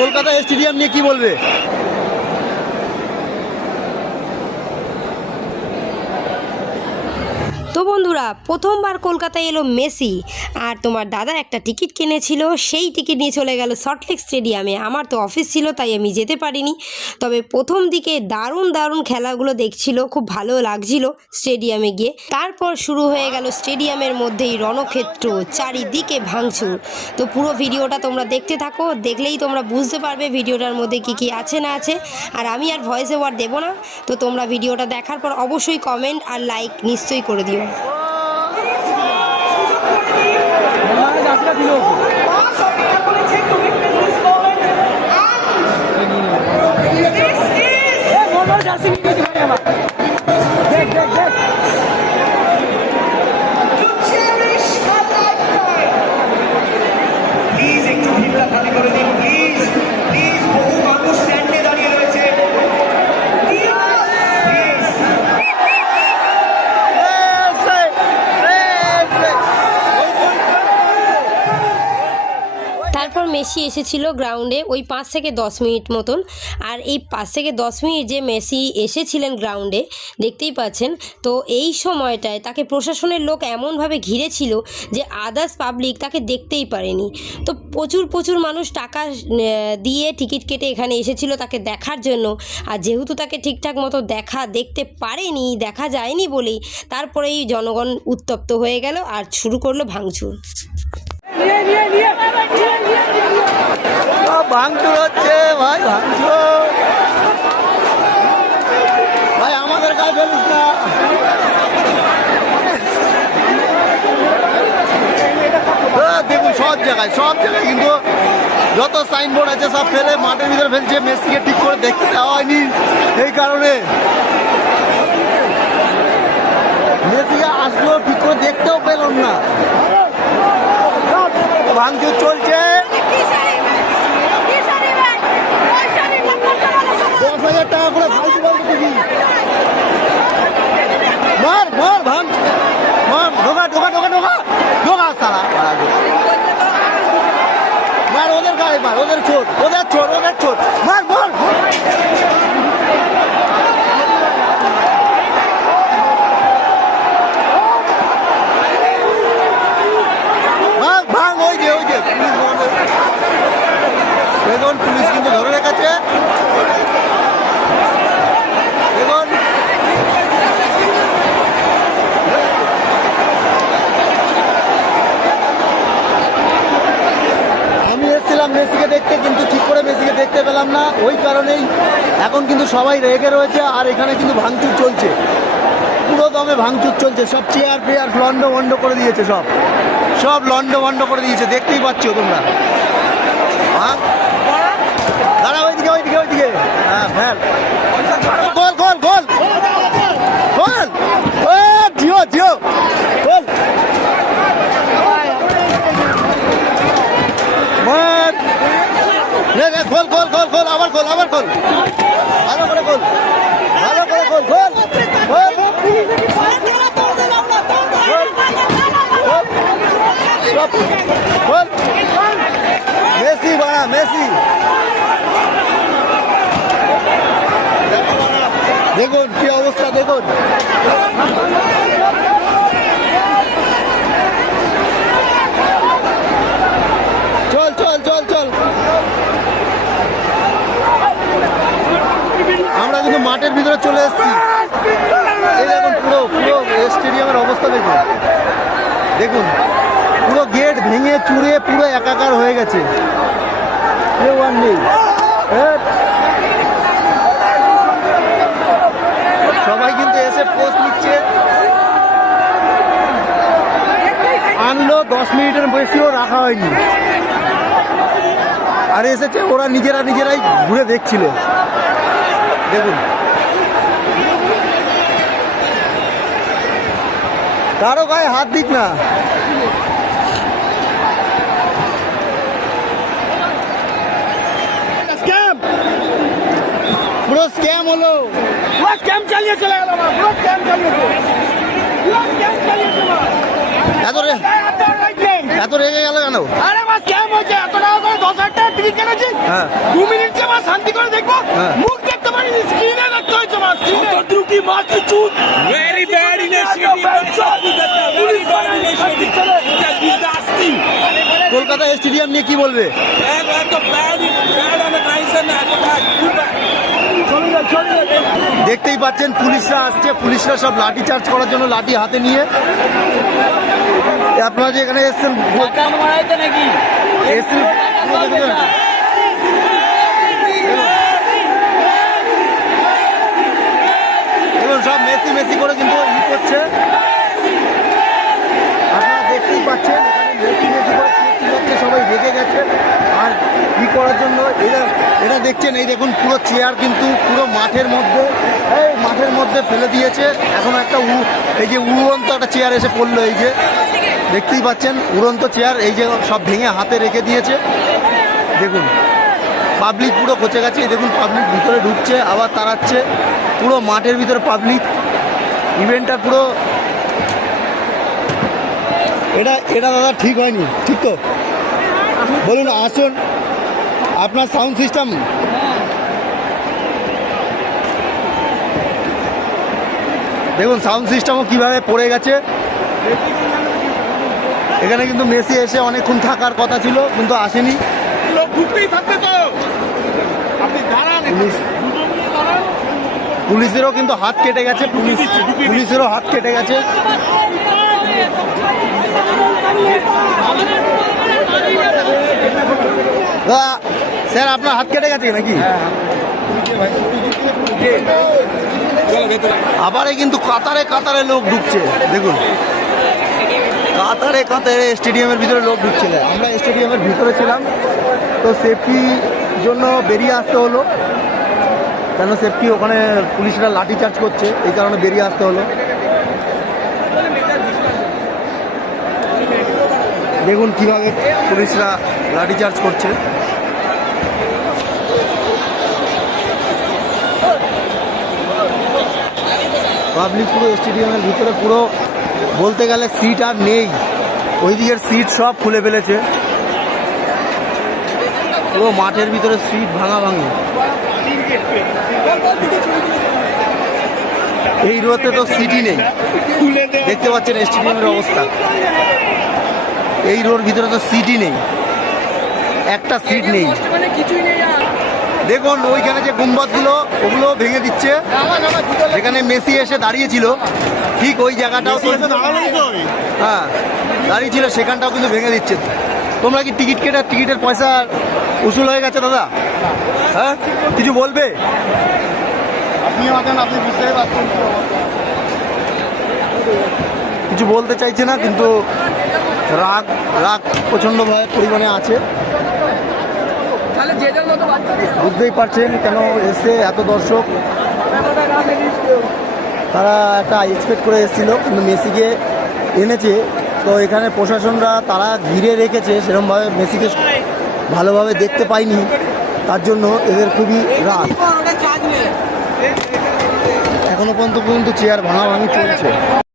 Kolkata stadium নিয়ে কি বলবে? তো বন্ধুরা, প্রথমবার কলকাতায় এলো মেসি, আর তোমার দাদা একটা টিকিট কিনেছিল, সেই টিকিট নিয়ে চলে গেল সল্টলেক স্টেডিয়ামে। আমার তো অফিস ছিল, তাই আমি যেতে পারিনি। তবে প্রথম দিকে দারুণ দারুণ খেলাগুলো দেখছিল, খুব ভালো লাগছিল স্টেডিয়ামে গিয়ে। তারপর শুরু হয়ে গেল স্টেডিয়ামের মধ্যেই রণক্ষেত্র, চারিদিকে ভাঙচুর। তো পুরো ভিডিওটা তোমরা দেখতে থাকো, দেখলেই তোমরা বুঝতে পারবে ভিডিওটার মধ্যে কি কি আছে না আছে। আর আমি আর ভয়েস ওভার দেবো না, তো তোমরা ভিডিওটা দেখার পর অবশ্যই কমেন্ট আর লাইক নিশ্চয়ই করে দিও। তারপর মেসি এসেছিল গ্রাউন্ডে ওই 5 থেকে 10 মিনিট মতন। আর এই 5 থেকে 10 মিনিট যে মেসি এসেছিলেন গ্রাউন্ডে, দেখতেই পাচ্ছেন। তো এই সময়টায় তাকে প্রশাসনের লোক এমনভাবে ঘিরেছিল যে আদার্স পাবলিক তাকে দেখতেই পারেনি। তো প্রচুর মানুষ টাকা দিয়ে টিকিট কেটে এখানে এসেছিল তাকে দেখার জন্য। আর যেহেতু তাকে ঠিকঠাক মতো দেখতে পারেনি, দেখা যায়নি বলেই তারপরেই জনগণ উত্তপ্ত হয়ে গেল আর শুরু করলো ভাঙচুর। ভাঙচুর হচ্ছে ভাই, ভাঙচুর ভাই, আমাদের গায়ে ফেলিস না। দেখুন সব জায়গায় কিন্তু যত সাইনবোর্ড আছে সব ফেলে মাঠের ভিতরে ফেলছে। মেসিকে ঠিক করে দেখতে দেওয়া হয়নি, এই কারণে মেসিকে আসলেও ঠিক করে দেখতেও পেলাম না। ভাঙচুর চলছে, 10,000 টাকা করে ফালতু বলতে কি? মার ভাঙ মার, ঢোকা সারা মার, ওদের গায়ে মার, ওদের চোট মার ভাঙ। ওই যে পুলিশ কিন্তু ধরে রেখেছে। আমি এসেছিলাম মেসিকে দেখতে, কিন্তু ঠিক করে মেসিকে দেখতে পেলাম না। ওই কারণেই এখন কিন্তু সবাই রেগে রয়েছে। আর এখানে কিন্তু ভাঙচুর চলছে, পুরো দমে ভাঙচুর চলছে। সব চেয়ার পেয়ার লন্ড করে দিয়েছে, সব লন্ড করে দিয়েছে, দেখতেই পাচ্ছ তোমরা। দাঁড়া, ওইদিকে হ্যাঁ, ফেল গোল ও জিও গোল। গোল আবার গোল ভালো করে গোল মেসি দেখুন কি অবস্থা, দেখুন চল আমরা কিন্তু মাঠের ভিতরে চলে এসেছি। এই দেখুন পুরো স্টেডিয়ামের অবস্থা দেখুন পুরো গেট ভেঙে চুরে পুরো একাকার হয়ে গেছে, কেউ আর নেই। সবাই কিন্তু এসে পোস্ট নিচ্ছে। আনলো 10 মিনিটের বেশিও রাখা হয়নি, আর এসেছে ওরা নিজেরাই ঘুরে দেখছিল। দেখুন কারো গায়ে হাত দিক না। পুরো স্ক্যাম হলো। পুরো স্ক্যাম চালিয়ে চলে গেল আমার, পুরো স্ক্যাম চালিয়েছে, পুরো স্ক্যাম চালিয়েছে আমার। এত রেগে গেল কেন? আরে আমার স্ক্যাম হয়েছে, এত টাকা করে 10,000 টাকা টিকিট কেটেছি, হ্যাঁ। 2 মিনিট যে আমার শান্তি করে দেখবো, হ্যাঁ। মুখ দেখতে পারিনি, স্ক্রিনে দেখতে হয়েছে আমার, স্ক্রিনে। Very bad initiative. Very bad initiative. It's a disgusting. Kolkata stadium নিয়ে কি বলবে? It's a bad organization. দেখতেই পাচ্ছেন পুলিশরা আসছে, পুলিশরা সব লাঠি চার্জ করার জন্য লাঠি হাতে নিয়ে। আপনারা যে এখানে এসছেন এসছেন এবং সব মেসি মেসি করে কিন্তু ই করছে, আপনারা দেখতেই পাচ্ছেন এখানে মেসি মেসি করে কি করছে, সবাই রেগে গেছে। আর কি করার জন্য এটা দেখছেন, এই দেখুন পুরো চেয়ার কিন্তু পুরো মাঠের মধ্যে ফেলে দিয়েছে। এখন একটা এই যে উড়ন্ত একটা চেয়ার এসে পড়লো, এই যে দেখতেই পাচ্ছেন উড়ন্ত চেয়ার, এই যে সব ভেঙে হাতে রেখে দিয়েছে। দেখুন পাবলিক পুরো খচে গেছে, এই দেখুন পাবলিক ভিতরে ঢুকছে আবার তাড়াচ্ছে, পুরো মাঠের ভিতরে পাবলিক। ইভেন্টটা পুরো এটা দাদা ঠিক হয়নি, ঠিক তো? বলুন, আসুন আপনার সাউন্ড সিস্টেম দেখুন, সাউন্ড সিস্টেমও কীভাবে পড়ে গেছে। এখানে কিন্তু মেসি এসে অনেকক্ষণ থাকার কথা ছিল কিন্তু আসেনি। লোক ঢুকতেই থাকবে তো, আপনি দাঁড়ান, পুলিশেরও কিন্তু হাত কেটে গেছে, পুলিশেরও হাত কেটে গেছে। স্যার আপনার হাত কেটে গেছে নাকি? আবারে কিন্তু কাতারে কাতারে লোক ঢুকছে, দেখুন কাতারে কাতারে স্টেডিয়ামের ভিতরে লোক ঢুকছিল। আমরা স্টেডিয়ামের ভিতরে ছিলাম, তো সেফটির জন্য বেরিয়ে আসতে হলো, কেন সেফটি ওখানে পুলিশরা লাঠি চার্জ করছে, এই কারণে বেরিয়ে আসতে হলো। দেখুন কিভাবে পুলিশরা লাঠি চার্জ করছে। পাবলিক পুরো স্টেডিয়ামের ভিতরে পুরো বলতে গেলে সিট আর নেই, ওই দিকের সিট সব খুলে ফেলেছে, পুরো মাঠের ভিতরে সিট ভাঙা ভাঙি। এই রোতে তো সিটই নেই, দেখতে পাচ্ছেন স্টেডিয়ামের অবস্থা। এই রোর ভিতরে তো সিটই নেই, একটা সিট নেই। দেখুন ওইখানে যে গুম্বদগুলো ওগুলো ভেঙে দিচ্ছে, যেখানে মেসি এসে দাঁড়িয়েছিল ঠিক ওই জায়গাটাও হ্যাঁ দাঁড়িয়ে ছিল, সেখানটাও কিন্তু ভেঙে দিচ্ছে। তোমরা কি টিকিট কেটে টিকিটের পয়সা উসুল হয়ে গেছে দাদা? হ্যাঁ কিছু বলবে? আপনি বুঝতেই পারছেন কিছু বলতে চাইছে না, কিন্তু রাগ প্রচণ্ড পরিমাণে আছে। বুঝতেই পারছেন কেন এসে এত দর্শক, তারা একটা এক্সপেক্ট করে এসেছিল কিন্তু মেসিকে এনেছে, তো এখানে প্রশাসনরা তারা ঘিরে রেখেছে, সেরকমভাবে মেসিকে ভালোভাবে দেখতে পাইনি, তার জন্য এদের খুবই রাগ। এখনো পর্যন্ত চেয়ার ভাঙাভাঙি চলছে।